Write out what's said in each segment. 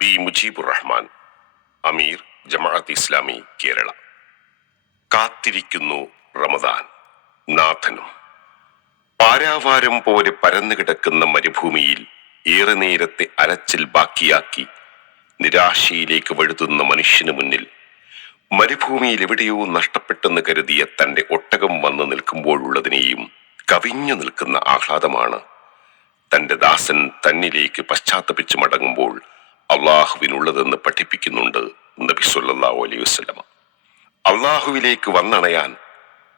P Mujeebur Rahman അമീർ ജമാഅത്ത് ഇസ്ലാമി കേരള. കാത്തിരിക്കുന്നു റമദാൻ നാഥനും. പാരാവാരം പോലെ പരന്നു കിടക്കുന്ന മരുഭൂമിയിൽ ഏറെ നേരത്തെ അരച്ചിൽ ബാക്കിയാക്കി നിരാശയിലേക്ക് വഴുതുന്ന മനുഷ്യന് മുന്നിൽ മരുഭൂമിയിൽ എവിടെയോ നഷ്ടപ്പെട്ടെന്ന് കരുതിയ തന്റെ ഒട്ടകം വന്നു നിൽക്കുമ്പോഴുള്ളതിനെയും കവിഞ്ഞു നിൽക്കുന്ന ആഹ്ലാദമാണ് തന്റെ ദാസൻ തന്നിലേക്ക് പശ്ചാത്തപിച്ചു മടങ്ങുമ്പോൾ അള്ളാഹുവിനുള്ളതെന്ന് പഠിപ്പിക്കുന്നുണ്ട് നബി സല്ലല്ലാഹു അലൈഹി വസ്ലമ അള്ളാഹുവിലേക്ക് വന്നണയാൻ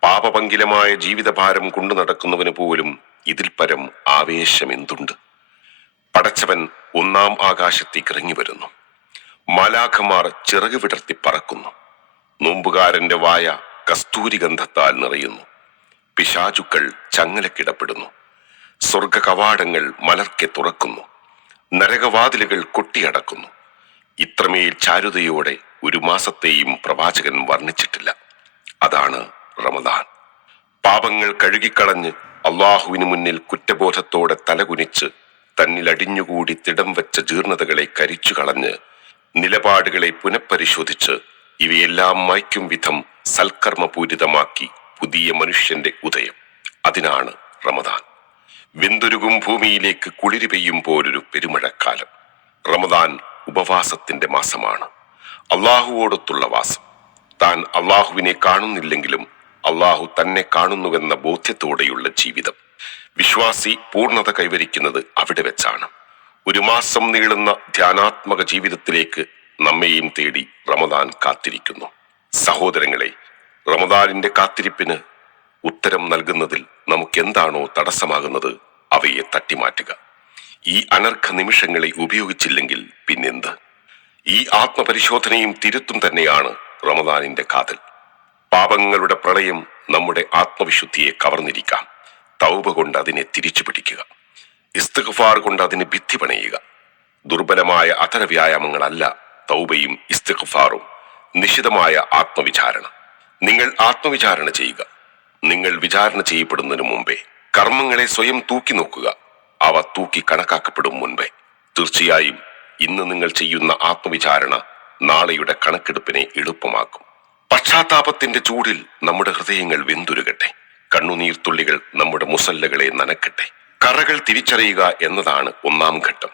പാപപങ്കിലമായ ജീവിതഭാരം കൊണ്ടു നടക്കുന്നവന് പോലും ഇതിൽ പരം ആവേശം എന്തുണ്ട് പടച്ചവൻ ഒന്നാം ആകാശത്തേക്ക് ഇറങ്ങി വരുന്നു. മാലാഖമാർ ചിറക് വിടർത്തി പറക്കുന്നു. നോമ്പുകാരന്റെ വായ കസ്തൂരി ഗന്ധത്താൽ നിറയുന്നു. പിശാചുക്കൾ ചങ്ങലക്കിടപ്പെടുന്നു. സ്വർഗ കവാടങ്ങൾ മലർക്കെ തുറക്കുന്നു. നരകവാതിലുകൾ കൊട്ടിയടക്കുന്നു. ഇത്രമേൽ ചാരുതയോടെ ഒരു മാസത്തെയും പ്രവാചകൻ വർണിച്ചിട്ടില്ല. അതാണ് റമദാൻ. പാപങ്ങൾ കഴുകിക്കളഞ്ഞ് അള്ളാഹുവിന് മുന്നിൽ കുറ്റബോധത്തോടെ തലകുനിച്ച് തന്നിൽ അടിഞ്ഞുകൂടി തിടം വെച്ച ജീർണതകളെ കരിച്ചു കളഞ്ഞ് നിലപാടുകളെ പുനഃപരിശോധിച്ച് ഇവയെല്ലാം മായ്ക്കും വിധം സൽക്കർമ്മപൂരിതമാക്കി പുതിയ മനുഷ്യന്റെ ഉദയം. അതിനാണ് റമദാൻ. വെന്തുരുകും ഭൂമിയിലേക്ക് കുളിരി പെയ്യുമ്പോലൊരു പെരുമഴക്കാലം. റമദാൻ ഉപവാസത്തിന്റെ മാസമാണ്. അള്ളാഹുവോടൊത്തുള്ള വാസം. താൻ അള്ളാഹുവിനെ കാണുന്നില്ലെങ്കിലും അള്ളാഹു തന്നെ കാണുന്നുവെന്ന ബോധ്യത്തോടെയുള്ള ജീവിതം. വിശ്വാസി പൂർണത കൈവരിക്കുന്നത് അവിടെ വെച്ചാണ്. ഒരു മാസം നീളുന്ന ധ്യാനാത്മക ജീവിതത്തിലേക്ക് നമ്മെയും തേടി റമദാൻ കാത്തിരിക്കുന്നു. സഹോദരങ്ങളെ റമദാനിന്റെ കാത്തിരിപ്പിന് ഉത്തരം നൽകുന്നതിൽ നമുക്കെന്താണോ തടസ്സമാകുന്നത് അവയെ തട്ടിമാറ്റുക. ഈ അനർഘ നിമിഷങ്ങളെ ഉപയോഗിച്ചില്ലെങ്കിൽ പിന്നെന്ത്? ഈ ആത്മപരിശോധനയും തിരുത്തും തന്നെയാണ് റമദാനിന്റെ കാതൽ. പാപങ്ങളുടെ പ്രളയം നമ്മുടെ ആത്മവിശുദ്ധിയെ കവർന്നിരിക്കാം. തൗബ കൊണ്ട് അതിനെ തിരിച്ചു പിടിക്കുക. ഇസ്തിഗ്ഫാർ കൊണ്ട് അതിന് ഭിത്തി പണയുക. ദുർബലമായ അത്തര വ്യായാമങ്ങളല്ല തൗബയും ഇസ്തിഗ്ഫാറും. നിശിതമായ ആത്മവിചാരണ. നിങ്ങൾ ആത്മവിചാരണ ചെയ്യുക. നിങ്ങൾ വിചാരണ ചെയ്യപ്പെടുന്നതിനു മുമ്പേ കർമ്മങ്ങളെ സ്വയം തൂക്കി നോക്കുക. അവ തൂക്കി കണക്കാക്കപ്പെടും മുൻപേ. തീർച്ചയായും ഇന്ന് നിങ്ങൾ ചെയ്യുന്ന ആത്മവിചാരണ നാളെയുടെ കണക്കെടുപ്പിനെ എളുപ്പമാക്കും. പശ്ചാത്താപത്തിന്റെ ചൂടിൽ നമ്മുടെ ഹൃദയങ്ങൾ വെന്തുരുകട്ടെ. കണ്ണുനീർത്തുള്ളികൾ നമ്മുടെ മുസല്ലകളെ നനക്കട്ടെ. കറകൾ തിരിച്ചറിയുക എന്നതാണ് ഒന്നാം ഘട്ടം.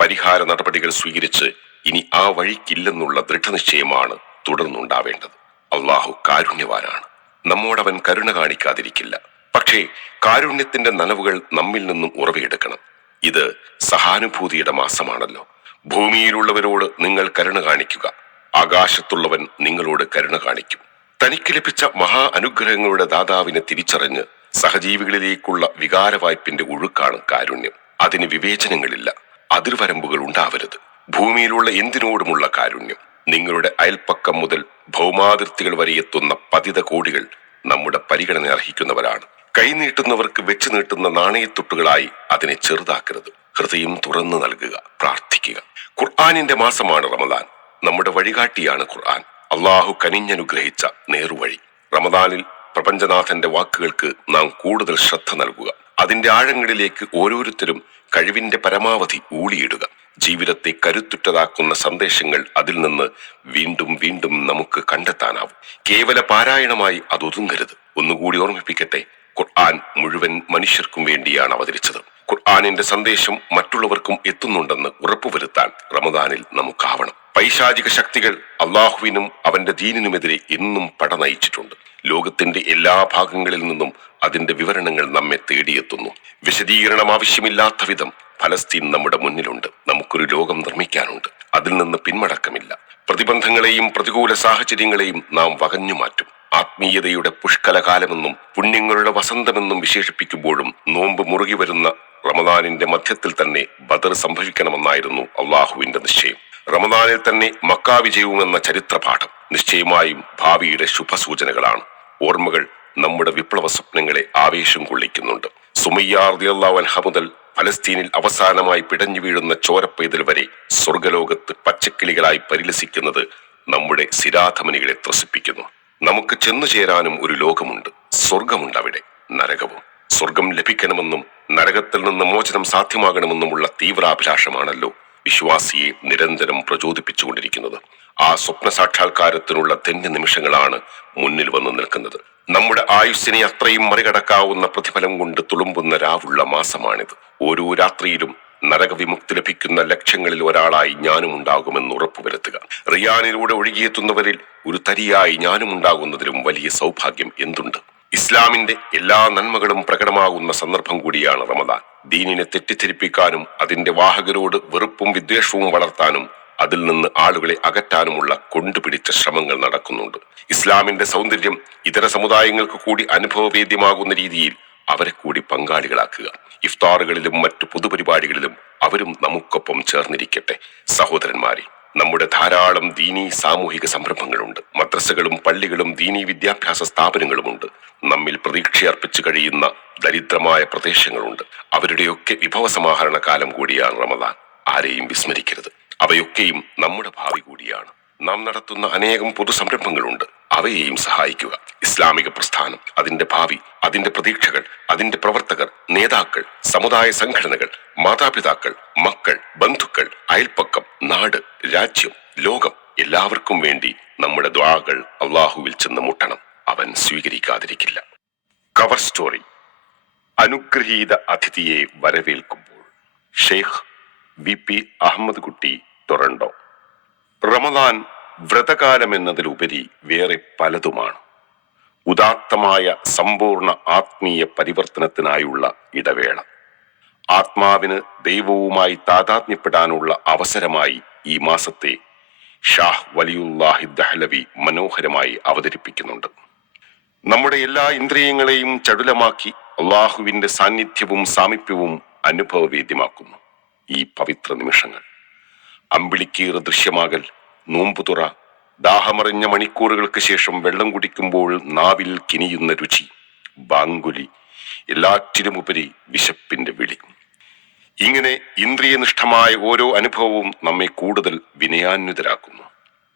പരിഹാര നടപടികൾ സ്വീകരിച്ച് ഇനി ആ വഴിക്കില്ലെന്നുള്ള ദൃഢനിശ്ചയമാണ് തുടർന്നുണ്ടാവേണ്ടത്. അള്ളാഹു കാരുണ്യവാനാണ്. നമ്മോടവൻ കരുണ കാണിക്കാതിരിക്കില്ല. പക്ഷേ കാരുണ്യത്തിന്റെ നനവുകൾ നമ്മിൽ നിന്നും ഉറവിയെടുക്കണം. ഇത് സഹാനുഭൂതിയുടെ മാസമാണല്ലോ. ഭൂമിയിലുള്ളവരോട് നിങ്ങൾ കരുണ കാണിക്കുക. ആകാശത്തുള്ളവൻ നിങ്ങളോട് കരുണ കാണിക്കും. തനിക്ക് ലഭിച്ച മഹാ അനുഗ്രഹങ്ങളുടെ ദാതാവിനെ തിരിച്ചറിഞ്ഞ് സഹജീവികളിലേക്കുള്ള വികാരവായ്പിന്റെ ഒഴുക്കാണ് കാരുണ്യം. അതിന് വിവേചനങ്ങളില്ല. അതിർവരമ്പുകൾ ഉണ്ടാവരുത്. ഭൂമിയിലുള്ള എന്തിനോടുമുള്ള കാരുണ്യം? നിങ്ങളുടെ അയൽപ്പക്കം മുതൽ ഭൗമാതിർത്തികൾ വരെ എത്തുന്ന പതിത കോടികൾ നമ്മുടെ പരിഗണന അർഹിക്കുന്നവരാണ്. കൈനീട്ടുന്നവർക്ക് വെച്ച് നീട്ടുന്ന നാണയത്തുട്ടുകളായി അതിനെ ചെറുതാക്കരുത്. ഹൃദയം തുറന്നു നൽകുക പ്രാർത്ഥിക്കുക. ഖുർആാനിന്റെ മാസമാണ് റമദാൻ. നമ്മുടെ വഴികാട്ടിയാണ് ഖുർആൻ. അള്ളാഹു കനിഞ്ഞനുഗ്രഹിച്ച നേർവഴി. റമദാനിൽ പ്രപഞ്ചനാഥന്റെ വാക്കുകൾക്ക് നാം കൂടുതൽ ശ്രദ്ധ നൽകുക. അതിന്റെ ആഴങ്ങളിലേക്ക് ഓരോരുത്തരും കഴിവിന്റെ പരമാവധി ഊളിയിടുക. ജീവിതത്തെ കരുത്തുറ്റതാക്കുന്ന സന്ദേശങ്ങൾ അതിൽ നിന്ന് വീണ്ടും വീണ്ടും നമുക്ക് കണ്ടെത്താനാവും. കേവല പാരായണമായി അത് ഒതുങ്ങരുത് ഒന്നുകൂടി ഓർമ്മിപ്പിക്കട്ടെ ഖുർആൻ മുഴുവൻ മനുഷ്യർക്കും വേണ്ടിയാണ് അവതരിച്ചത്. ഖുർആാനിന്റെ സന്ദേശം മറ്റുള്ളവർക്കും എത്തുന്നുണ്ടെന്ന് ഉറപ്പുവരുത്താൻ റമദാനിൽ നമുക്കാവണം. പൈശാചിക ശക്തികൾ അള്ളാഹുവിനും അവന്റെ ദീനിനുമെതിരെ എന്നും പട നയിച്ചിട്ടുണ്ട് ലോകത്തിന്റെ എല്ലാ ഭാഗങ്ങളിൽ നിന്നും അതിന്റെ വിവരണങ്ങൾ നമ്മെ തേടിയെത്തുന്നു. വിശദീകരണം ആവശ്യമില്ലാത്ത വിധം ഫലസ്തീൻ നമ്മുടെ മുന്നിലുണ്ട്. നമുക്കൊരു ലോകം നിർമ്മിക്കാനുണ്ട്. അതിൽ നിന്ന് പിന്മടക്കമില്ല. പ്രതിബന്ധങ്ങളെയും പ്രതികൂല സാഹചര്യങ്ങളെയും നാം വകഞ്ഞു മാറ്റും. ആത്മീയതയുടെ പുഷ്കലകാലമെന്നും പുണ്യങ്ങളുടെ വസന്തമെന്നും വിശേഷിപ്പിക്കുമ്പോഴും നോമ്പ് മുറുകി വരുന്ന റമദാനിന്റെ മധ്യത്തിൽ തന്നെ ബദർ സംഭവിക്കണമെന്നായിരുന്നു അള്ളാഹുവിന്റെ നിശ്ചയം. റമദാനിൽ തന്നെ മക്കാ വിജയവുമെന്ന ചരിത്രപാഠം നിശ്ചയമായും ഭാവിയുടെ ശുഭസൂചനകളാണ്. ഓർമ്മകൾ നമ്മുടെ വിപ്ലവ സ്വപ്നങ്ങളെ ആവേശം കൊള്ളിക്കുന്നുണ്ട്. സുമയ്യാർദിയല്ലാവൻഹ മുതൽ ഫലസ്തീനിൽ അവസാനമായി പിടഞ്ഞു വീഴുന്ന ചോരപ്പെയ്തൽ വരെ സ്വർഗലോകത്ത് പച്ചക്കിളികളായി പരിലസിക്കുന്നത് നമ്മുടെ സിരാധമനികളെ ത്രസിപ്പിക്കുന്നു. നമുക്ക് ചെന്നു ചേരാനും ഒരു ലോകമുണ്ട്. സ്വർഗമുണ്ട് അവിടെ നരകവും. സ്വർഗം ലഭിക്കണമെന്നും നരകത്തിൽ നിന്ന് മോചനം സാധ്യമാകണമെന്നുമുള്ള തീവ്രാഭിലാഷമാണല്ലോ വിശ്വാസിയെ നിരന്തരം പ്രചോദിപ്പിച്ചുകൊണ്ടിരിക്കുന്നത്. ആ സ്വപ്ന സാക്ഷാത്കാരത്തിനുള്ള ധന്യ നിമിഷങ്ങളാണ് മുന്നിൽ വന്നു നിൽക്കുന്നത്. നമ്മുടെ ആയുസ്സിനെ അത്രയും മറികടക്കാവുന്ന പ്രതിഫലം കൊണ്ട് തുളുമ്പുന്ന രാവുള്ള മാസമാണിത്. ഓരോ രാത്രിയിലും നരകവിമുക്തി ലഭിക്കുന്ന ലക്ഷ്യങ്ങളിൽ ഒരാളായി ഞാനും ഉണ്ടാകുമെന്ന് ഉറപ്പുവരുത്തുക. റിയാനിലൂടെ ഒഴുകിയെത്തുന്നവരിൽ ഒരു തരിയായി ഞാനും ഉണ്ടാകുന്നതിലും വലിയ സൗഭാഗ്യം എന്തുണ്ട്? ഇസ്ലാമിന്റെ എല്ലാ നന്മകളും പ്രകടമാകുന്ന സന്ദർഭം കൂടിയാണ് റമദാൻ. ദീനിനെ തെറ്റിദ്ധരിപ്പിക്കാനും അതിന്റെ വാഹകരോട് വെറുപ്പും വിദ്വേഷവും വളർത്താനും അതിൽ നിന്ന് ആളുകളെ അകറ്റാനുമുള്ള കൊണ്ടുപിടിച്ച ശ്രമങ്ങൾ നടക്കുന്നുണ്ട്. ഇസ്ലാമിന്റെ സൗന്ദര്യം ഇതര സമുദായങ്ങൾക്ക് കൂടി അനുഭവവേദ്യമാകുന്ന രീതിയിൽ അവരെ കൂടി പങ്കാളികളാക്കുക. ഇഫ്താറുകളിലും മറ്റു പൊതുപരിപാടികളിലും അവരും നമുക്കൊപ്പം ചേർന്നിരിക്കട്ടെ. സഹോദരന്മാരെ നമ്മുടെ ധാരാളം ദീനീ സാമൂഹിക സംരംഭങ്ങളുണ്ട്. മദ്രസകളും പള്ളികളും ദീനീ വിദ്യാഭ്യാസ സ്ഥാപനങ്ങളുമുണ്ട്. നമ്മിൽ പ്രതീക്ഷയർപ്പിച്ചു കഴിയുന്ന ദരിദ്രമായ പ്രദേശങ്ങളുണ്ട്. അവരുടെയൊക്കെ വിഭവസമാഹരണ കാലം കൂടിയാണ് റമദാൻ. ആരെയും വിസ്മരിക്കരുത്. അവയൊക്കെയും നമ്മുടെ ഭാവി കൂടിയാണ്. നാം നടത്തുന്ന അനേകം പൊതു സംരംഭങ്ങളുണ്ട് അവയെയും സഹായിക്കുക. ഇസ്ലാമിക പ്രസ്ഥാനം അതിന്റെ ഭാവി അതിന്റെ പ്രതീക്ഷകൾ അതിന്റെ പ്രവർത്തകർ നേതാക്കൾ സമുദായ സംഘടനകൾ മാതാപിതാക്കൾ മക്കൾ ബന്ധുക്കൾ അയൽപ്പക്കം നാട് രാജ്യം ലോകം എല്ലാവർക്കും വേണ്ടി നമ്മുടെ ദ്വാകൾ അള്ളാഹുവിൽ ചെന്ന് മുട്ടണം. അവൻ സ്വീകരിക്കാതിരിക്കില്ല. Cover story. അനുഗ്രഹീത അതിഥിയെ വരവേൽക്കുമ്പോൾ Sheikh V P Ahammed Kutty Toronto Ramadan വ്രതകാലം എന്നതിലുപരി വേറെ പലതുമാണ്. ഉദാത്തമായ സമ്പൂർണ ആത്മീയ പരിവർത്തനത്തിനായുള്ള ഇടവേള. ആത്മാവിന് ദൈവവുമായി താതാത്മ്യപ്പെടാനുള്ള അവസരമായി ഈ മാസത്തെ ഷാഹ് വലിയുല്ലാഹി ദഹ്ലവി മനോഹരമായി അവതരിപ്പിക്കുന്നുണ്ട്. നമ്മുടെ എല്ലാ ഇന്ദ്രിയങ്ങളെയും ചടുലമാക്കി അള്ളാഹുവിന്റെ സാന്നിധ്യവും സാമീപ്യവും അനുഭവവേദ്യമാക്കുന്നു. ഈ പവിത്ര നിമിഷങ്ങൾ. അമ്പിളിക്കീറ് ദൃശ്യമാകൽ നോമ്പുതുറ ദാഹമറിഞ്ഞ മണിക്കൂറുകൾക്ക് ശേഷം വെള്ളം കുടിക്കുമ്പോൾ നാവിൽ കിനിയുന്ന രുചി ബാങ്കുലി എല്ലാറ്റിനുമുപരി വിശപ്പിന്റെ വിളി. ഇങ്ങനെ ഇന്ദ്രിയനിഷ്ഠമായ ഓരോ അനുഭവവും നമ്മെ കൂടുതൽ വിനയാന്വിതരാക്കുന്നു.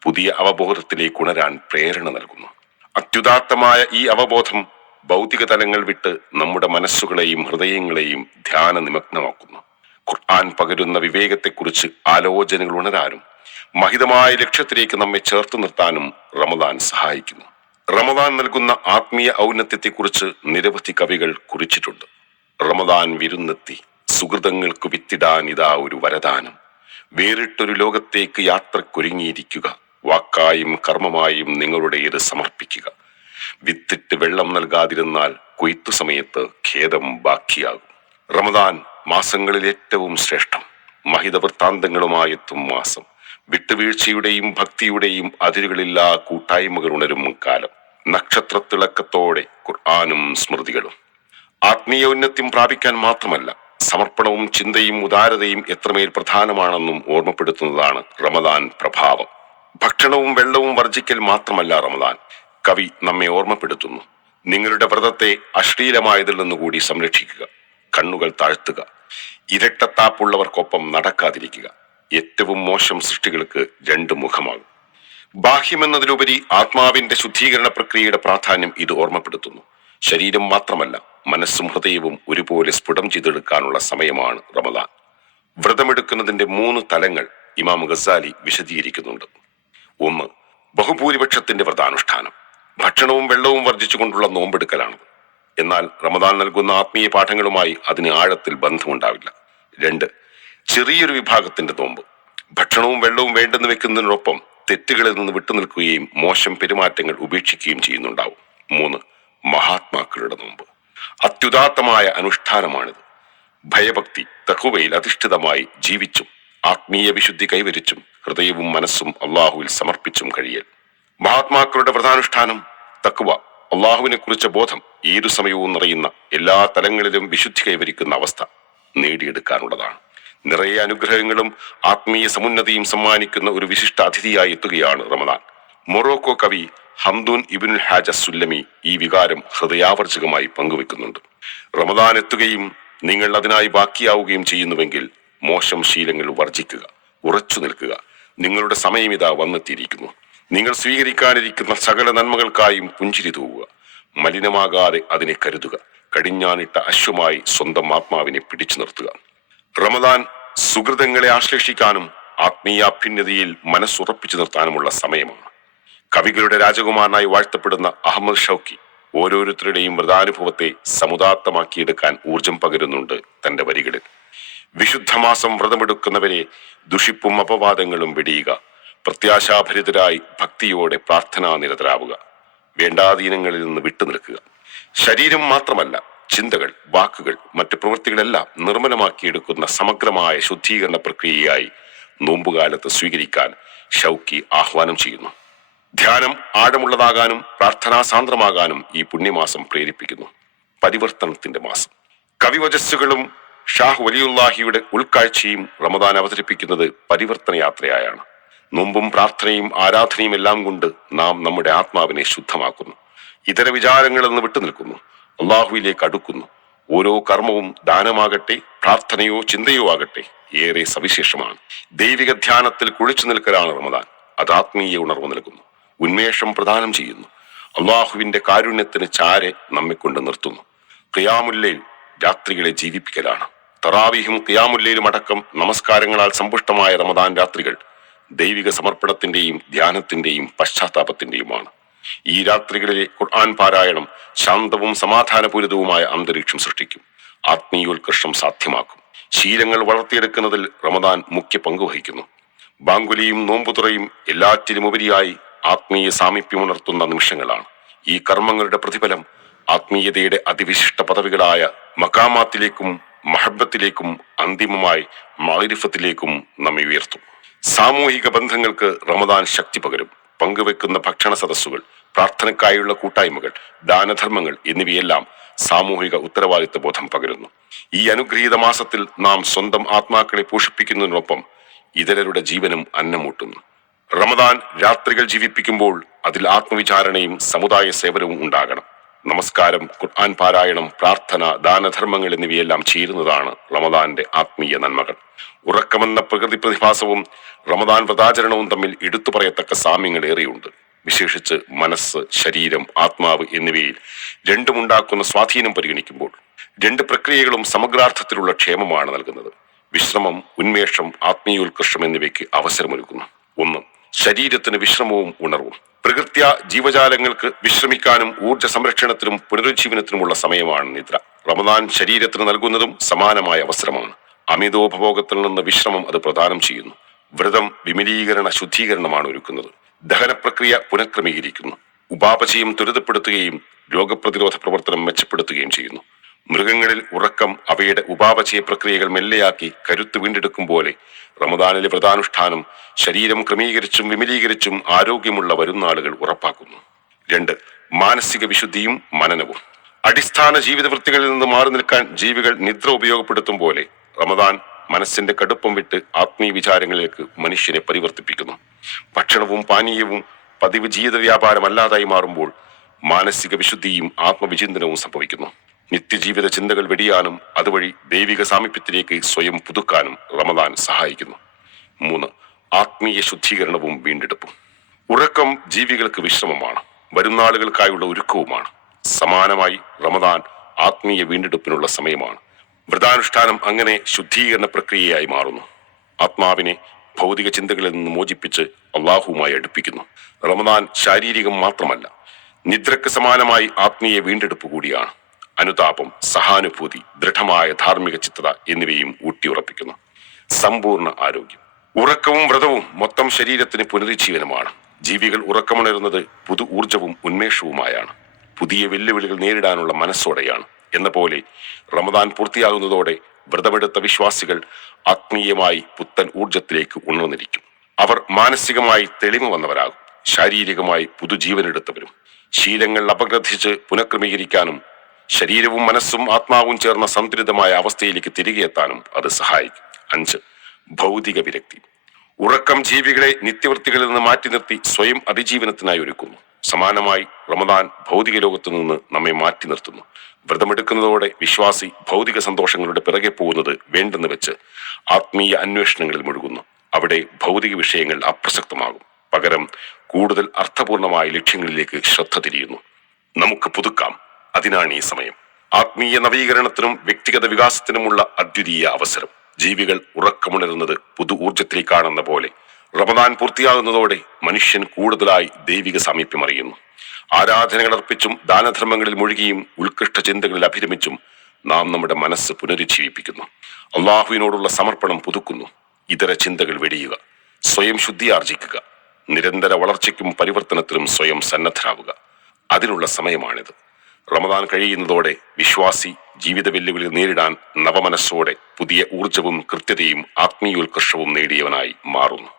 പുതിയ അവബോധത്തിലേക്ക് ഉണരാൻ പ്രേരണ നൽകുന്നു. അത്യുദാത്തമായ ഈ അവബോധം ഭൗതിക തലങ്ങൾ വിട്ട് നമ്മുടെ മനസ്സുകളെയും ഹൃദയങ്ങളെയും ധ്യാന നിമഗ്നമാക്കുന്നു ഖുർആൻ പകരുന്ന വിവേകത്തെക്കുറിച്ച് ആലോചനകൾ ഉണരാനും മഹിതമായ ലക്ഷ്യത്തിലേക്ക് നമ്മെ ചേർത്ത് നിർത്താനും റമദാൻ സഹായിക്കുന്നു. റമദാൻ നൽകുന്ന ആത്മീയ ഔന്നത്യത്തെക്കുറിച്ച് നിരവധി കവികൾ കുറിച്ചിട്ടുണ്ട്. റമദാൻ വിരുന്നെത്തി സുഹൃതങ്ങൾക്ക് വിത്തിടാൻ ഇതാ ഒരു വരദാനം. വേറിട്ടൊരു ലോകത്തേക്ക് യാത്രക്കൊരുങ്ങിയിരിക്കുക വാക്കായും കർമ്മമായും നിങ്ങളുടേത് സമർപ്പിക്കുക. വിത്തിട്ട് വെള്ളം നൽകാതിരുന്നാൽ കൊയ്ത്തു സമയത്ത് ഖേദം ബാക്കിയാകും. റമദാൻ മാസങ്ങളിൽ ഏറ്റവും ശ്രേഷ്ഠം. മഹിത വൃത്താന്തങ്ങളുമായെത്തും മാസം. വിട്ടുവീഴ്ചയുടെയും ഭക്തിയുടെയും അതിരുകളില്ലാ കൂട്ടായ്മകൾ ഉണരും കാലം നക്ഷത്രത്തിളക്കത്തോടെ ഖുർആാനും സ്മൃതികളും. ആത്മീയ ഉന്നത്യം പ്രാപിക്കാൻ മാത്രമല്ല സമർപ്പണവും ചിന്തയും ഉദാരതയും എത്രമേൽ പ്രധാനമാണെന്നും ഓർമ്മപ്പെടുത്തുന്നതാണ് റമദാൻ പ്രഭാവം. ഭക്ഷണവും വെള്ളവും വർജിക്കൽ മാത്രമല്ല റമദാൻ. കവി നമ്മെ ഓർമ്മപ്പെടുത്തുന്നു. നിങ്ങളുടെ വ്രതത്തെ അശ്ലീലമായതിൽ നിന്നുകൂടി സംരക്ഷിക്കുക. കണ്ണുകൾ താഴ്ത്തുക. ഇരട്ടത്താപ്പുള്ളവർക്കൊപ്പം നടക്കാതിരിക്കുക. ഏറ്റവും മോശം സൃഷ്ടികൾക്ക് രണ്ട് മുഖമാകും. ബാഹ്യമെന്നതിലുപരി ആത്മാവിന്റെ ശുദ്ധീകരണ പ്രക്രിയയുടെ പ്രാധാന്യം ഇത് ഓർമ്മപ്പെടുത്തുന്നു. ശരീരം മാത്രമല്ല മനസ്സും ഹൃദയവും ഒരുപോലെ സ്ഫുടം ചെയ്തെടുക്കാനുള്ള സമയമാണ് റമദാൻ. വ്രതമെടുക്കുന്നതിന്റെ മൂന്ന് തലങ്ങൾ ഇമാം ഗസാലി വിശദീകരിക്കുന്നുണ്ട്. ഒന്ന് ബഹുഭൂരിപക്ഷത്തിന്റെ വ്രതാനുഷ്ഠാനം. ഭക്ഷണവും വെള്ളവും വർജിച്ചുകൊണ്ടുള്ള നോമ്പെടുക്കലാണത് എന്നാൽ റമദാൻ നൽകുന്ന ആത്മീയ പാഠങ്ങളുമായി അതിന് ആഴത്തിൽ ബന്ധമുണ്ടാവില്ല. രണ്ട് ചെറിയൊരു വിഭാഗത്തിന്റെ നോമ്പ്. ഭക്ഷണവും വെള്ളവും വേണ്ടെന്ന് വെക്കുന്നതിനൊപ്പം തെറ്റുകളിൽ നിന്ന് വിട്ടുനിൽക്കുകയും മോശം പെരുമാറ്റങ്ങൾ ഉപേക്ഷിക്കുകയും ചെയ്യുന്നുണ്ടാവും. മൂന്ന് മഹാത്മാക്കളുടെ നോമ്പ്. അത്യുദാത്തമായ അനുഷ്ഠാനമാണിത്. ഭയഭക്തി തഹുവയിൽ അധിഷ്ഠിതമായി ജീവിച്ചും ആത്മീയ വിശുദ്ധി കൈവരിച്ചും ഹൃദയവും മനസ്സും അള്ളാഹുവിൽ സമർപ്പിച്ചും കഴിയൽ. മഹാത്മാക്കളുടെ വ്രതാനുഷ്ഠാനം തക്കുവ അള്ളാഹുവിനെ കുറിച്ച ബോധം ഏതു സമയവും നിറയുന്ന എല്ലാ തലങ്ങളിലും വിശുദ്ധി കൈവരിക്കുന്ന അവസ്ഥ നേടിയെടുക്കാനുള്ളതാണ്. നിറയെ അനുഗ്രഹങ്ങളും ആത്മീയ സമുന്നതിയും സമ്മാനിക്കുന്ന ഒരു വിശിഷ്ട അതിഥിയായി എത്തുകയാണ് റമദാൻ. മൊറോക്കോ കവി ഹംദൂൻ ഇബിനുൽ ഹാജ സുല്ലമി ഈ വികാരം ഹൃദയാവർജകമായി പങ്കുവെക്കുന്നുണ്ട്. റമദാൻ എത്തുകയും നിങ്ങൾ അതിനായി ബാക്കിയാവുകയും ചെയ്യുന്നുവെങ്കിൽ മോശം ശീലങ്ങൾ വർജിക്കുക ഉറച്ചു നിൽക്കുക. നിങ്ങളുടെ സമയം ഇതാ വന്നെത്തിയിരിക്കുന്നു. നിങ്ങൾ സ്വീകരിക്കാനിരിക്കുന്ന സകല നന്മകൾക്കായും പുഞ്ചിരി തൂവുക. മലിനമാകാതെ അതിനെ കരുതുക. കടിഞ്ഞാനിട്ട അശ്വമായി സ്വന്തം ആത്മാവിനെ പിടിച്ചു നിർത്തുക. റമദാൻ സുഹൃതങ്ങളെ ആശ്ലേഷിക്കാനും ആത്മീയാഭ്യുന്നതിയിൽ മനസ്സുറപ്പിച്ചു നിർത്താനുമുള്ള സമയമാണ്. കവികളുടെ രാജകുമാരനായി വാഴ്ത്തപ്പെടുന്ന അഹമ്മദ് ഷൗക്കി ഓരോരുത്തരുടെയും വ്രതാനുഭവത്തെ സമുദാത്തമാക്കിയെടുക്കാൻ ഊർജം പകരുന്നുണ്ട് തന്റെ വരികളിൽ. വിശുദ്ധമാസം വ്രതമെടുക്കുന്നവരെ ദുഷിപ്പും അപവാദങ്ങളും വെടിയുക. പ്രത്യാശാഭരിതരായി ഭക്തിയോടെ പ്രാർത്ഥനാ നിരതരാവുക. വേണ്ടാധീനങ്ങളിൽ നിന്ന് വിട്ടുനിൽക്കുക ശരീരം മാത്രമല്ല ചിന്തകൾ വാക്കുകൾ മറ്റു പ്രവൃത്തികളെല്ലാം നിർമ്മലമാക്കിയെടുക്കുന്ന സമഗ്രമായ ശുദ്ധീകരണ പ്രക്രിയയായി നോമ്പുകാലത്ത് സ്വീകരിക്കാൻ ഷൗക്കി ആഹ്വാനം ചെയ്യുന്നു. ധ്യാനം ആഴമുള്ളതാകാനും പ്രാർത്ഥനാസാന്ദ്രമാകാനും ഈ പുണ്യമാസം പ്രേരിപ്പിക്കുന്നു. പരിവർത്തനത്തിന്റെ മാസം. കവിവചസ്സുകളും ഷാഹ് വലിയുല്ലാഹിയുടെ ഉൾക്കാഴ്ചയും റമദാൻ അവതരിപ്പിക്കുന്നത് പരിവർത്തന യാത്രയായാണ് നോമ്പും പ്രാർത്ഥനയും ആരാധനയും എല്ലാം കൊണ്ട് നാം നമ്മുടെ ആത്മാവിനെ ശുദ്ധമാക്കുന്നു. ഇതര വിചാരങ്ങളിൽ നിന്ന് വിട്ടുനിൽക്കുന്നു അള്ളാഹുവിലേക്ക് അടുക്കുന്നു. ഓരോ കർമ്മവും ദാനമാകട്ടെ പ്രാർത്ഥനയോ ചിന്തയോ ആകട്ടെ ഏറെ സവിശേഷമാണ്. ദൈവിക ധ്യാനത്തിൽ കുഴിച്ചു നിൽക്കലാണ് റമദാൻ. അത് ആത്മീയ ഉണർവ് നൽകുന്നു. ഉന്മേഷം പ്രദാനം ചെയ്യുന്നു. അള്ളാഹുവിന്റെ കാരുണ്യത്തിന് ചാരെ നമ്മെ കൊണ്ട് നിർത്തുന്നു. ഖിയാമുല്ലയിൽ രാത്രികളെ ജീവിപ്പിക്കലാണ്. തറാവിഹും ഖിയാമുല്ലയിലും അടക്കം നമസ്കാരങ്ങളാൽ സമ്പുഷ്ടമായ റമദാൻ രാത്രികൾ ദൈവിക സമർപ്പണത്തിന്റെയും ധ്യാനത്തിന്റെയും പശ്ചാത്താപത്തിന്റെയുമാണ്. ഈ രാത്രികളിലെ ഖുർആൻ പാരായണം ശാന്തവും സമാധാനപൂരിതവുമായ അന്തരീക്ഷം സൃഷ്ടിക്കും. ആത്മീയോത്കർഷം സാധ്യമാക്കും. ശീലങ്ങൾ വളർത്തിയെടുക്കുന്നതിൽ റമദാൻ മുഖ്യ പങ്ക് പങ്കുവഹിക്കുന്നു ബാങ്കുലിയും നോമ്പുതുറയും എല്ലാറ്റിലുമുപരിയായി ആത്മീയ സാമീപ്യമുണർത്തുന്ന നിമിഷങ്ങളാണ്. ഈ കർമ്മങ്ങളുടെ പ്രതിഫലം ആത്മീയതയുടെ അതിവിശിഷ്ട പദവികളായ മക്കാമാത്തിലേക്കും മഹബത്തിലേക്കും അന്തിമമായി മാരിഫത്തിലേക്കും നമ്മെ ഉയർത്തും. സാമൂഹിക ബന്ധങ്ങൾക്ക് റമദാൻ ശക്തി പകരും. പങ്കുവെക്കുന്ന ഭക്ഷണ സദസ്സുകൾ പ്രാർത്ഥനക്കായുള്ള കൂട്ടായ്മകൾ ദാനധർമ്മങ്ങൾ എന്നിവയെല്ലാം സാമൂഹിക ഉത്തരവാദിത്വ ബോധം പകരുന്നു. ഈ അനുഗ്രഹീത മാസത്തിൽ നാം സ്വന്തം ആത്മാക്കളെ പോഷിപ്പിക്കുന്നതിനൊപ്പം ഇതരരുടെ ജീവനും അന്നമൂട്ടുന്നു. റമദാൻ രാത്രികൾ ജീവിപ്പിക്കുമ്പോൾ അതിൽ ആത്മവിചാരണയും സമുദായ സേവനവും ഉണ്ടാകണം. നമസ്കാരം ഖുർആൻ പാരായണം പ്രാർത്ഥന ദാനധർമ്മങ്ങൾ എന്നിവയെല്ലാം ചേരുന്നതാണ് റമദാന്റെ ആത്മീയ നന്മകൾ. ഉറക്കമെന്ന പ്രകൃതി പ്രതിഭാസവും റമദാൻ വ്രതാചരണവും തമ്മിൽ എടുത്തു പറയത്തക്ക സാമ്യങ്ങൾ ഏറെയുണ്ട്. വിശേഷിച്ച് മനസ്സ് ശരീരം ആത്മാവ് എന്നിവയിൽ രണ്ടുമുണ്ടാക്കുന്ന സ്വാധീനം പരിഗണിക്കുമ്പോൾ രണ്ട് പ്രക്രിയകളും സമഗ്രാർത്ഥത്തിലുള്ള ക്ഷേമമാണ് നൽകുന്നത്. വിശ്രമം ഉന്മേഷം ആത്മീയോത്കർഷം എന്നിവയ്ക്ക് അവസരമൊരുക്കുന്നു. ഒന്ന് ശരീരത്തിന് വിശ്രമവും ഉണർവും. പ്രകൃത്യ ജീവജാലങ്ങൾക്ക് വിശ്രമിക്കാനും ഊർജ സംരക്ഷണത്തിനും പുനരുജ്ജീവനത്തിനുമുള്ള സമയമാണ് നിദ്ര. റമദാൻ ശരീരത്തിന് നൽകുന്നതും സമാനമായ അവസരമാണ്. അമിതോപഭോഗത്തിൽ നിന്ന് വിശ്രമം അത് പ്രദാനം ചെയ്യുന്നു. വ്രതം വിമലീകരണ ശുദ്ധീകരണമാണ് ഒരുക്കുന്നത്. ദഹന പ്രക്രിയ പുനഃക്രമീകരിക്കുന്നു. ഉപാപചയം ത്വരിതപ്പെടുത്തുകയും രോഗപ്രതിരോധ പ്രവർത്തനം മെച്ചപ്പെടുത്തുകയും ചെയ്യുന്നു. മൃഗങ്ങളിൽ ഉറക്കം അവയുടെ ഉപാപചയ പ്രക്രിയകൾ മെല്ലെയാക്കി കരുത്ത് വീണ്ടെടുക്കും പോലെ റമദാനിലെ വ്രതാനുഷ്ഠാനം ശരീരം ക്രമീകരിച്ചും വിമലീകരിച്ചും ആരോഗ്യമുള്ള വരും നാളുകൾ ഉറപ്പാക്കുന്നു. രണ്ട് മാനസിക വിശുദ്ധിയും മനനവും. അടിസ്ഥാന ജീവിതവൃത്തികളിൽ നിന്ന് മാറി നിൽക്കാൻ ജീവികൾ നിദ്ര ഉപയോഗപ്പെടുത്തും പോലെ റമദാൻ മനസ്സിന്റെ കടുപ്പം വിട്ട് ആത്മീയ വിചാരങ്ങളിലേക്ക് മനുഷ്യനെ പരിവർത്തിപ്പിക്കുന്നു. ഭക്ഷണവും പാനീയവും പതിവ് ജീവിത വ്യാപാരമല്ലാതായി മാറുമ്പോൾ മാനസിക വിശുദ്ധിയും ആത്മവിചിന്തനവും സംഭവിക്കുന്നു. നിത്യജീവിത ചിന്തകൾ വെടിയാനും അതുവഴി ദൈവിക സാമീപ്യത്തിലേക്ക് സ്വയം പുതുക്കാനും റമദാൻ സഹായിക്കുന്നു. മൂന്ന് ആത്മീയ ശുദ്ധീകരണവും വീണ്ടെടുപ്പും. ഉറക്കം ജീവികൾക്ക് വിശ്രമമാണ്. വരുന്നാളുകൾക്കായുള്ള ഒരുക്കവുമാണ്. സമാനമായി റമദാൻ ആത്മീയ വീണ്ടെടുപ്പിനുള്ള സമയമാണ്. വ്രതാനുഷ്ഠാനം അങ്ങനെ ശുദ്ധീകരണ പ്രക്രിയയായി മാറുന്നു. ആത്മാവിനെ ഭൗതിക ചിന്തകളിൽ നിന്ന് മോചിപ്പിച്ച് അള്ളാഹുവുമായി അടുപ്പിക്കുന്നു. റമദാൻ ശാരീരികം മാത്രമല്ല നിദ്രക്ക് സമാനമായി ആത്മീയ വീണ്ടെടുപ്പ് കൂടിയാണ്. അനുതാപം സഹാനുഭൂതി ദൃഢമായ ധാർമ്മിക ചിത്തത എന്നിവയും ഊട്ടിയുറപ്പിക്കുന്നു. സമ്പൂർണ ആരോഗ്യം. ഉറക്കവും വ്രതവും മൊത്തം ശരീരത്തിന് പുനരുജ്ജീവനമാണ്. ജീവികൾ ഉറക്കമുണരുന്നത് പുതു ഊർജവും ഉന്മേഷവുമായാണ്. പുതിയ വെല്ലുവിളികൾ നേരിടാനുള്ള മനസ്സോടെയാണ്. എന്ന പോലെ റമദാൻ പൂർത്തിയാകുന്നതോടെ വ്രതമെടുത്ത വിശ്വാസികൾ ആത്മീയമായി പുത്തൻ ഊർജത്തിലേക്ക് ഉണർന്നിരിക്കും. അവർ മാനസികമായി തെളിമ വന്നവരാകും. ശാരീരികമായി പുതുജീവനെടുത്തവരും. ശീലങ്ങൾ അപഗ്രഥിച്ച് പുനഃക്രമീകരിക്കാനും ശരീരവും മനസ്സും ആത്മാവും ചേർന്ന സന്തുലിതമായ അവസ്ഥയിലേക്ക് തിരികെ എത്താനും അത് സഹായിക്കും. അഞ്ച് ഭൗതിക വിരക്തി. ഉറക്കം ജീവികളെ നിത്യവൃത്തികളിൽ നിന്ന് മാറ്റി നിർത്തി സ്വയം അതിജീവനത്തിനായി ഒരുക്കുന്നു. സമാനമായി റമദാൻ ഭൗതിക ലോകത്തു നിന്ന് നമ്മെ മാറ്റി നിർത്തുന്നു. വ്രതമെടുക്കുന്നതോടെ വിശ്വാസി ഭൗതിക സന്തോഷങ്ങളുടെ പിറകെ പോകുന്നത് വേണ്ടെന്ന് വെച്ച് ആത്മീയ അന്വേഷണങ്ങളിൽ മുഴുകുന്നു. അവിടെ ഭൗതിക വിഷയങ്ങൾ അപ്രസക്തമാകും. പകരം കൂടുതൽ അർത്ഥപൂർണമായ ലക്ഷ്യങ്ങളിലേക്ക് ശ്രദ്ധ തിരിയുന്നു. നമുക്ക് പുതുക്കാം. അതിനാണ് ഈ സമയം. ആത്മീയ നവീകരണത്തിനും വ്യക്തിഗത വികാസത്തിനുമുള്ള അദ്വിതീയ അവസരം. ജീവികൾ ഉറക്കമുണരുന്നത് പുതു ഊർജത്തിലേക്കാണെന്ന പോലെ. റമദാൻ പൂർത്തിയാകുന്നതോടെ മനുഷ്യൻ കൂടുതലായി ദൈവിക സാമീപ്യം അറിയുന്നു. ആരാധനകൾ അർപ്പിച്ചും ദാനധർമ്മങ്ങളിൽ മുഴുകിയും ഉത്കൃഷ്ട ചിന്തകളിൽ അഭിരമിച്ചും നാം നമ്മുടെ മനസ്സ് പുനരുജ്ജീവിപ്പിക്കുന്നു. അള്ളാഹുവിനോടുള്ള സമർപ്പണം പുതുക്കുന്നു. ഇതര ചിന്തകൾ വെടിയുക. സ്വയം ശുദ്ധിയാർജിക്കുക. നിരന്തര വളർച്ചയ്ക്കും പരിവർത്തനത്തിനും സ്വയം സന്നദ്ധരാവുക. അതിനുള്ള സമയമാണിത്. റമദാൻ കഴിയുന്നതോടെ വിശ്വാസി ജീവിത വെല്ലുവിളി നേരിടാൻ നവമനസ്സോടെ പുതിയ ഊർജവും കൃത്യതയും ആത്മീയോത്കർഷവും നേടിയവനായി മാറുന്നു.